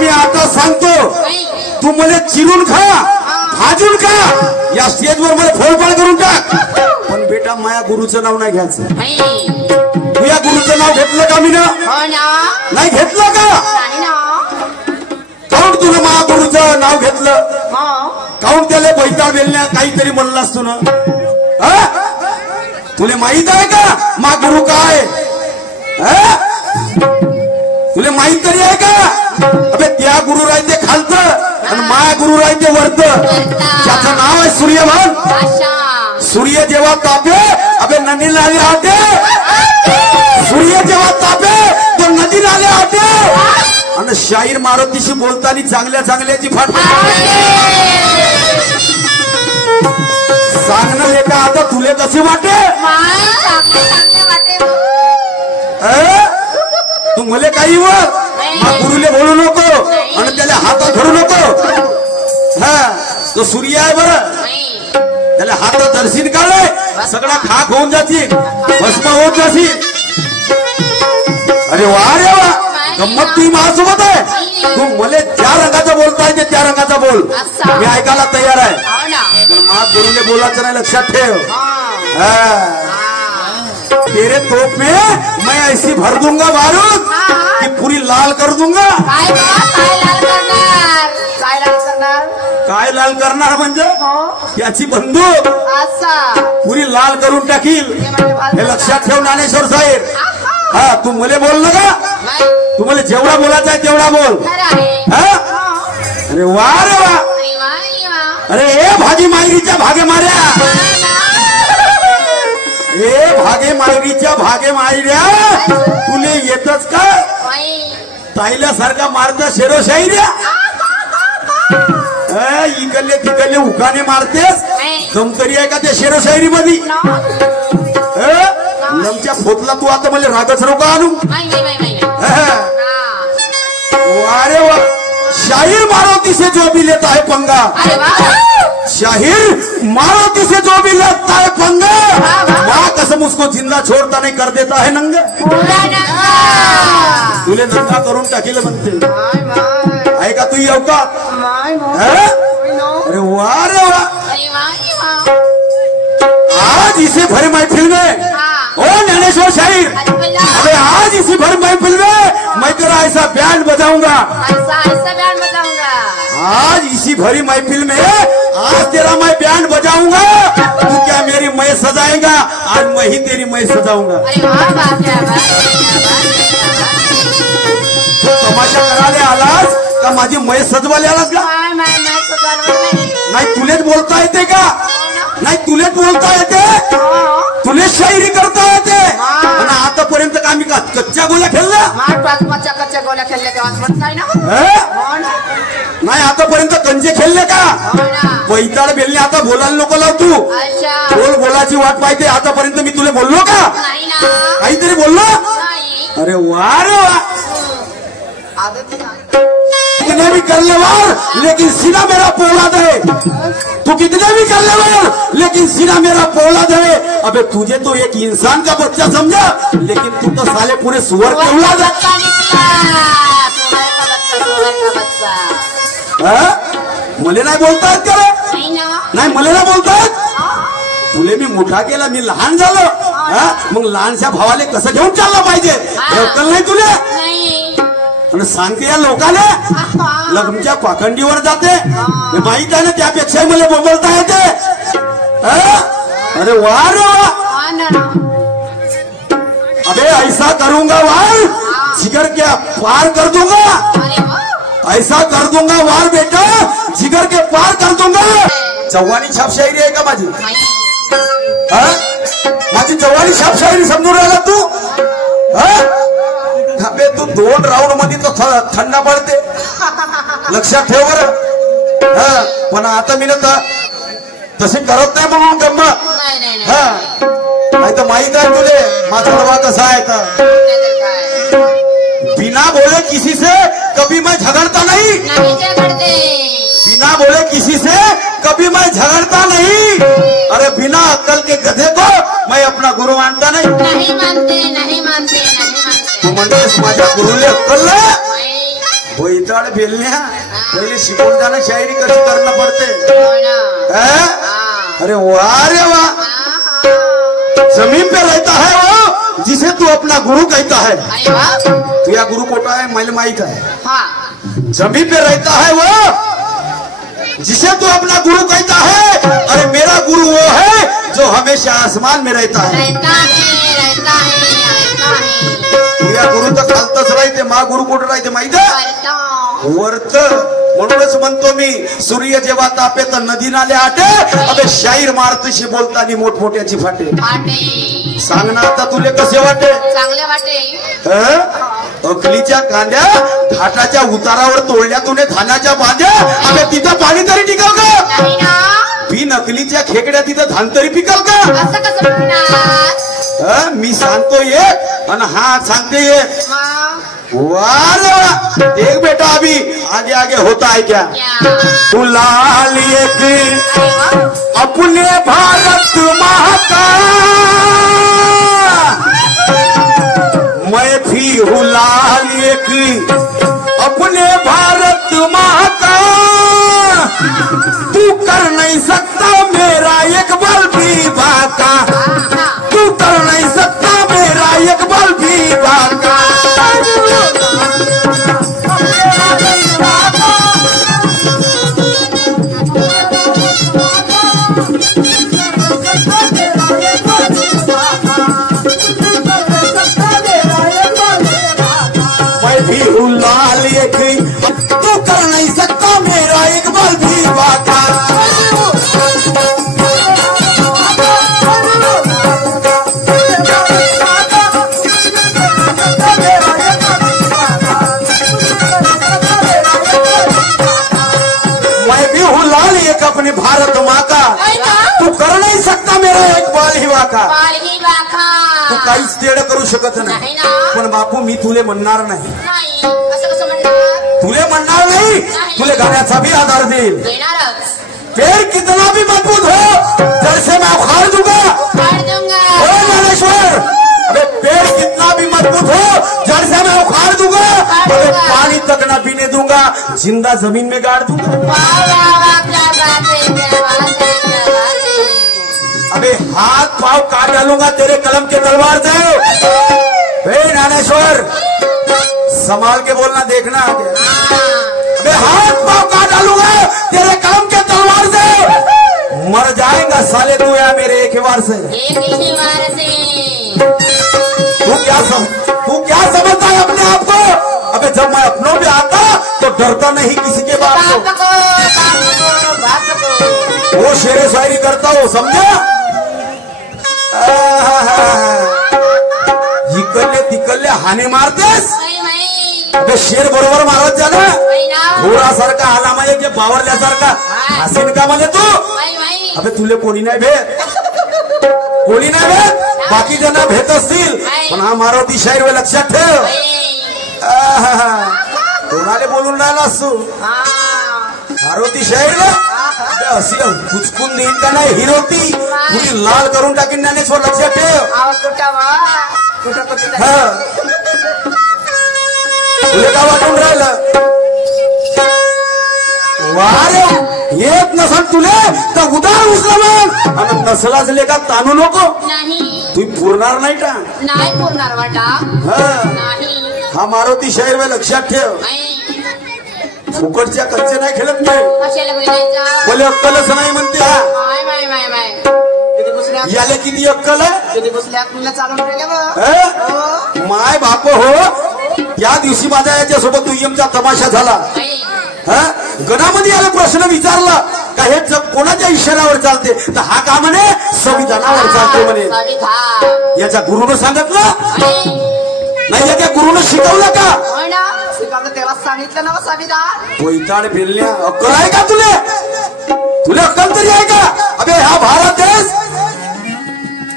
मी आता सांगतो, तू मला चिरून खा, भाजून खा, या स्टेजवर मला फोडफाड करून टाक, पण बेटा माया गुरुचं नाव नाही घ्यायचं. तू या गुरुचं नाव घेतलं का मी ना? नाही घेतलं का? काऊन तुला मा गुरुचं नाव घेतलं? काऊन त्याला बैठा बेलण्या काहीतरी म्हणलास तू ना? तुला माहित आहे का मा गुरु काय? तुला माहित तरी आहे का? अबे त्या गुरु राहते खालत आणि माया गुरु राहते वरत. ज्याचं नाव आहे सूर्यभान. सूर्य जेव्हा तापे अबे नदी नाले आते. सूर्य जेव्हा तापे तो नदी नाले आते. आणि शाहीर मारुतीशी बोलताना चांगल्या चांगल्याची फाट सांगणं लेका. आता तुले कसे वाटे? तू मले काही वर गुरुले बोलू नको आणि त्याला हातात धरू नको. तो सूर्य आहे बरं, त्याला हातात दर्शन काढे सगळा खाक होऊन जातील, भस्म होत जातील. अरे वा रे वा, गंमत तुम्ही माझ्यासोबत आहे. तू मले ज्या रंगाचा बोलताय ते त्या रंगाचा बोल, मी ऐकायला तयार आहे. पण मा गुरुले बोलायचं नाही, लक्षात ठेव. तेरे तोप में मैं ऐसी भर दूंगा बारूद कि पूरी लाल कर दूंगा. काय लाल करणार म्हणजे याची बंदूक पुरी लाल करून टाकील, हे लक्षात ठेव ज्ञानेश्वर साहेब. तू मले बोल नका, तू मला जेवढा बोलायचा आहे तेवढा बोल. अरे वा रे वा. अरे ए भागी मायरीच्या भागे मार्या, ए भागे मायरीच्या भागे मायऱ्या, तुले येतच का? ताईल्यासारखा मारता शेरोशाहीऱ्या. इकडले तिकडले उखाणे मारतेस, जमतरी आहे का त्या शेरोशायरी मध्ये? लमच्या फोतला तू आता मला रागच नको आणू. अरे वा. शाहीर मारुति से जो भी लेता है पंगा, शाहीर मारुति से जो भी लेता है पंगा, माँ कसम उसको जिंदा छोड़ता नहीं, कर देता है नंगा. तुले नंगा करून टाकील म्हणते. आहे का तू येऊ का? अरे वाह रे वाह. आज इसे भरे महफिल में ओ ज्ञानेश्वर शाहीर, अरे आज इसी भर महफिल में मैं तेरा ऐसा बैंड बजाऊंगा, ऐसा बैंड बजाऊंगा. आज इसी भरी महफिल में आज तेरा मैं बैंड बजाऊंगा. तू क्या मेरी मैं सजाएगा? आज मैं ही तेरी मैं सजाऊंगा. तू तमाशा करायला आलास का माझी मैं सजवायला आलास का? नाही तुलेच बोलता येते का? नाही तुलेच बोलता येते, तुलेच शायरी करता येते. आणि आतापर्यंत का आम्ही कच्च्या गोल्या खेळल्या? कच्च्या गोल्या खेळल्या तेव्हा नाही आतापर्यंत कंजे खेळले का? पैताळ बेलने आता बोलायला नको लाव. तू बोल, बोलाची वाट पाहिजे. आतापर्यंत मी तुला बोललो का? काहीतरी बोललो? अरे वा रे वा. कितने भी कर ले वार लेकिन सीना मेरा पोलाद है. तू कितने भी कर ले वार लेकिन सीना मेरा पोलाद है. अबे तुझे तो एक इंसान का बच्चा समझा, लेकिन तू तो साले पूरे सुअर के औलाद है. मले नाही बोलतायत का रे? नाही मला नाही बोलतायत. तुले मी मोठा केला, मी लहान झालो. मग लहानशा भावाले कसं घेऊन चालला पाहिजे अक्कल नाही तुला? आणि सांगते या लोकांना लग्नच्या पाखंडीवर जाते, माहित आहे ना, त्यापेक्षा मला बोलता येते. अरे वा रे वा. अबे ऐसा करूंगा वार जिगर क्या पार कर दूंगा, ऐसा कर दूंगा वार बेटा जिगर के पार कर दूंगा. चव्हाणी छापशायरी आहे का माझी? माझी चव्हाणी छापशायरी समजून राहिला तू? अबे तू 2 राऊंड मध्ये तो थंड पडते, लक्षात ठेव बरं. पण आता मी ना तसे करत नाही म्हणून गंमत. नाही तर माहित आहे तुले माझा बाबा कसा आहे तर, बिना बोले किसी से कभी मैं झगड़ता नहीं, बिना बोले किसी से कभी मैं झगड़ता नहीं. अरे बिना अक्कल के गधे को मैं अपना गुरु मानता नहीं. नहीं मानते, नहीं मानते, नहीं मानते. तू म्हणतेस माझ्या गुरुले अक्कल नाही? वैताळ बेलण्या पहिले शिकून जाणं शायरी कशी करणं पडते. अरे वाह रे वाह. जमीन पे रहता है वो जिसे तू अपना गुरु कहता है. तू या गुरु कोटा है मला माहित आहे. जमीन पे रहता है वो जिसे तू अपना गुरु कहता है. अरे मेरा गुरु वो है जो हमेशा आसमान में रहता है. तुझ्या गुरु तर खालतच राहते. मा गुरु कुठं राहते माहित आहे वरत. म्हणूनच म्हणतो मी सूर्य जेव्हा तापे तर नदी नाले आटे. अबे शाहीर मारतशी बोलतानी मोठमोठ्याची फाटे. सांग ना आता तुले कसे वाटे. चांगले वाटे. अकलीच्या कांद्या घाटाच्या उतारावर तोडल्या तुने धानाच्या बांध्या. अबे तिथं पाणी तरी टिकल का. बिन अकलीच्या खेकड्या तिथं धान तरी पिकल का. मी सांगतो एक आणि हा सांगते एक. वाह देख बेटा अभी आगे आगे होता है क्या. तू लाल एक अपने भारत माँ का मैं भी हूँ लाल एक अपने भारत माँ का. तू कर नहीं सकता मेरा एक बल भी बाका. तू कर नहीं सकता मेरा एक बल भी बाका. मैं भी हूँ लाल एक तू कर नहीं सकता मेरा एक बल भी बाका. अपने भारत माँ का तू कर नहीं सकता मेरा एक बाल ही वाका. तू काहीच तेढ करू शकत नाही. पण बापू मी तुले म्हणणार नाही. तुले म्हणणार नाही. तुले गाण्याचा भी आधार देईल. पेड़ कितना भी मजबूत हो जड़ से मैं उखाड़ दूंगा. ओ ज्ञानेश्वर अबे पेड़ कितना भी मजबूत हो जड़ से मैं उखाड़ दूंगा. अबे पानी तक ना पीने दूंगा. जिंदा जमीन में गाड़ दूंगा. अबे हाथ पाव काट डालूंगा तेरे कलम के तलवार से. ज्ञानेश्वर संभाल के बोलना देखना आगे. अबे हाथ पाव काट डालूंगा तेरे कलम के तलवार से. मर जाएगा साले तू या मेरे एक ही बार से. तू क्या समझता है अपने आप को. अबे जब मैं अपनों में आता तो डरता नहीं किसी के बाप को. वो शेरे शायरी करता हो समझा. इकडले तिकडले हाने मारतेस. अबे शेर बरोबर मारत जा ना. घोडासारखा आला माहिती बावरल्यासारखा हसीन का मला तू. अबे तुले कोणी नाही भेट. कोणी नाही भेट. बाकी जण भेट असतील पण हा मारुती शाहीर वे लक्षात ठेव. कोणाले बोलून राहिला असतो मारुती शाहीर अशी कुचकून देईन का नाही हिरोती. तुझी लाल करून टाकीन ज्ञानेश्वर लक्षात ठेव. तुला का वाटून राहिलं. वारे येत नसल तुले तर उदार उचला मग. आणि नसलाच लेखा ताणू नको. तू पुरणार नाही का. नाही पुरणार वाटा. हा मारुती शाहीर वे लक्षात ठेव. फुकटच्या कच्चे नाही खेळत नाही. बोले अक्कलच नाही म्हणते. याला किती अक्कल आहे. माय बाप हो त्या दिवशी माझ्या याच्यासोबत दुय्यमचा तमाशा झाला. गणामध्ये याला प्रश्न विचारला का हे जग कोणाच्या इशाऱ्यावर चालते तर हा का म्हणे संविधानावर चालते म्हणे. याच्या गुरुनं सांगितलं नाही. याच्या गुरुनं शिकवलं का. तेव्हा सांगितलं ना संविधान. वैताळ फिरल्या अक्कल आहे का तुले. तुला अक्कल तरी आहे का. अबे हा भारत देश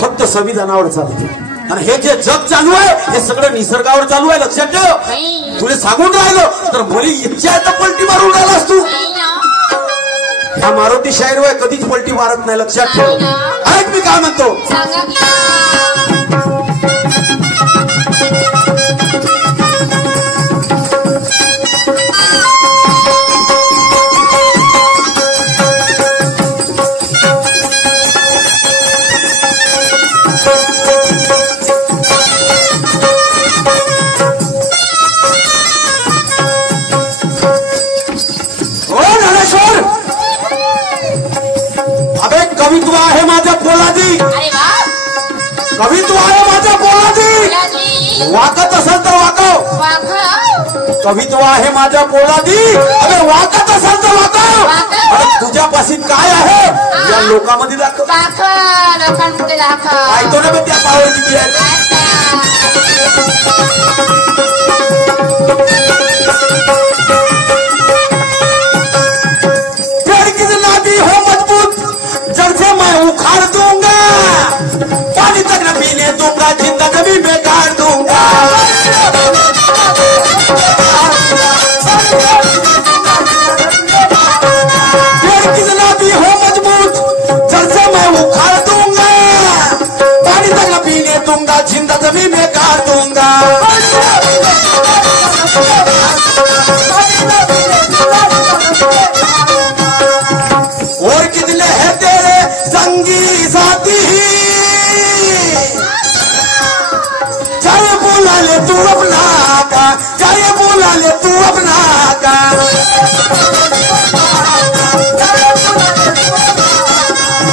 फक्त संविधानावर चालते. आणि हे जे जग चालू आहे हे सगळं निसर्गावर चालू आहे लक्षात ठेव. तुला सांगून राहिलो तर मुली इच्छा तर पलटी मारून राहिलास तू. हा मारुती शाहीर वय कधीच पलटी मारत नाही लक्षात ठेव. ऐक मी काय म्हणतो. कवित्व आहे माझ्या पोलादी, अरे वा कवित्व आहे माझ्या पोलादी. पोलादी वाकत असेल तर वाकव, वाघ कवित्व आहे माझ्या पोलादी. अरे वाकत असेल तर वाकव. अरे तुझ्यापाशी काय आहे या लोकांमध्ये दाखव. दाखव लोकांमध्ये दाखव. ऐकतो ना मी त्या पावर किती आहे. पेड़ की नादी हो मजबूत, जड़ से मैं उखाड़ दूंगा, पानी तक न पीने दूंगा, जिंदा कभी बेकार दूंगा. पेड़ की नादी हो मजबूत, जड़ से मैं उखाड़ दूंगा, पानी तक न पीने दूंगा, जिंदा कभी बेकार दूंगा. और कितने हैं तेरे संगी साथी, चाहे बुला ले तू अपना का, चाहे बुला ले तू अपना का.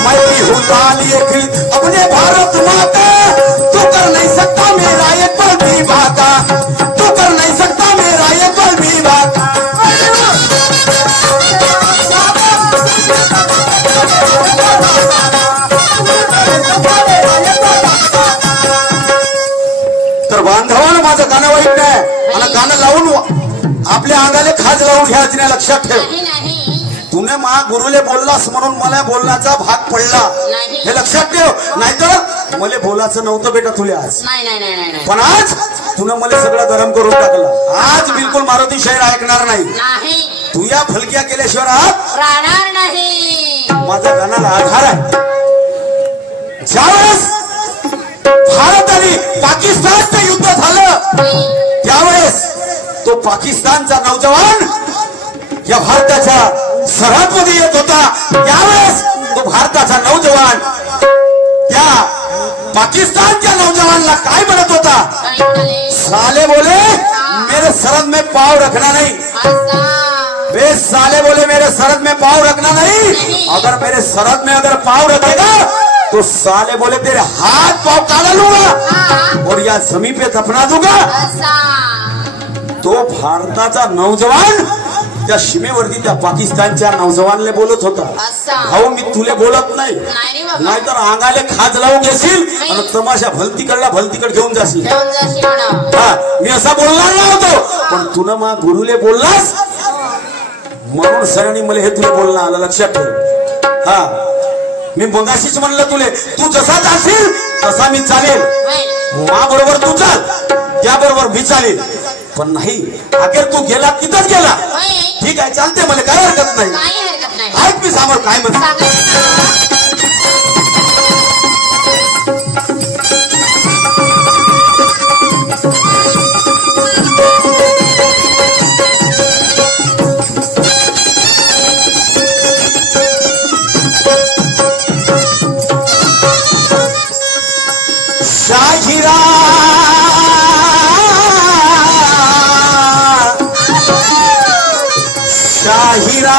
मैं भी हूँ लाली एक अपने भारत माँ का, तू कर नहीं सकता मेरा एक पल भी बाका, तू कर नहीं सकता मेरा एक पल भी बाका. तर बांधवानं माझं गाणं वाईट नाही, मला गाणं लावून आपल्या अंगाले खाज लावून घ्यायची नाही, लक्षात ठेव. नाही नाही तुने मा गुरुले बोललास म्हणून मला बोलण्याचा भाग पडला, नाही. हे लक्षात ठेव. नाहीतर मला बोलायचं नव्हतं बेटा तुला आज, नाही नाही नाही नाही पण आज तुनं मला सगळं गरम करून टाकलं. आज बिलकुल मारुती शाहीर ऐकणार नाही. नाही तू या फलक्या केल्याशिवाय आज राहणार नाही. माझ्या गाण्याला आधार आहे. ज्यावेळेस भारत आणि पाकिस्तानचं युद्ध झालं त्यावेळेस तो पाकिस्तानचा नौजवान या भारताच्या सरहदमध्ये येत होता. त्यावेळेस तो भारताचा नौजवान त्या पाकिस्तानच्या नौजवानला काय म्हणत होता. साले बोले मेरे सरहद में पाव रखना नहीं, बे साले बोले मेरे सरहद में पाव रखना नहीं, अगर मेरे सरहद में अगर पाव रखेगा तो साले बोले तेरे हाथ पाव काढ़ लूंगा और या जमीन पे दफना दूंगा. तो भारताचा नौजवान त्या सीमेवरती त्या पाकिस्तानच्या नौजवानले बोलत होता. भाऊ मी तुले बोलत नाही, नाहीतर अंगाले खाज लावून घेशील आणि तमाशा भलतीकड घेऊन जाशील. हा मी असा बोलणार नव्हतो, पण तुला मा गुरुले बोललास म्हणून सरांनी मला हे तुला बोलणं आलं, लक्षात ठेव. हा मी मगाशीच म्हणलं तुले, तू जसा जाशील तसा मी चालेल, मा बरोबर तू चाल, त्याबरोबर मी चालेल. पण नाही अखेर तू गेला तिथंच गेला. ठीक आहे चालते, मला काय हरकत नाही. ऐक मी समोर काय म्हणतो. शाहिरा शाहिरा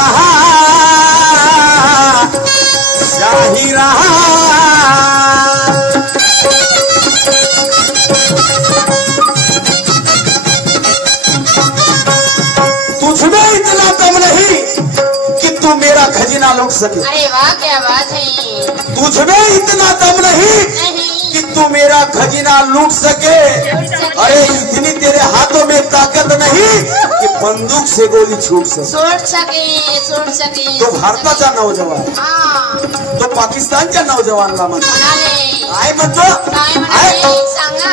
शाहिरा तुझमें इतना दम नहीं कि तू मेरा खजीना लूट सके. अरे वाह क्या बात है. तुझमें इतना दम नहीं कि तू मेरा खजीना लूट सके. अरे इतनी तेरे हाथों में ताकत नहीं कि बंदूक से गोली छूट सके. सोड सके तो भारताचा नौजवान तो पाकिस्तानच्या नौजवानला म्हणतो काय म्हणतो. सांगा.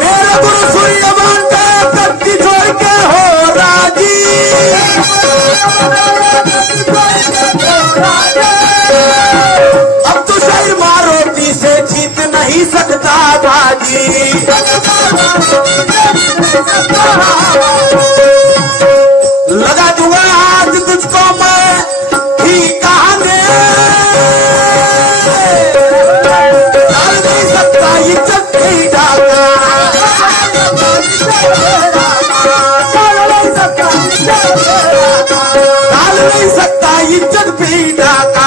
मेरा गुरु सूर्यवान का कत्ती छोड़ के हो राजी। अब तो शहर मारोती से जीत नहीं सकता बाजी। लगा दूंगा आज तुझको मैं ही कहाने, डाल नहीं सकता इज्जत भी डाका, डाल नहीं सकता इज्जत भी डाका।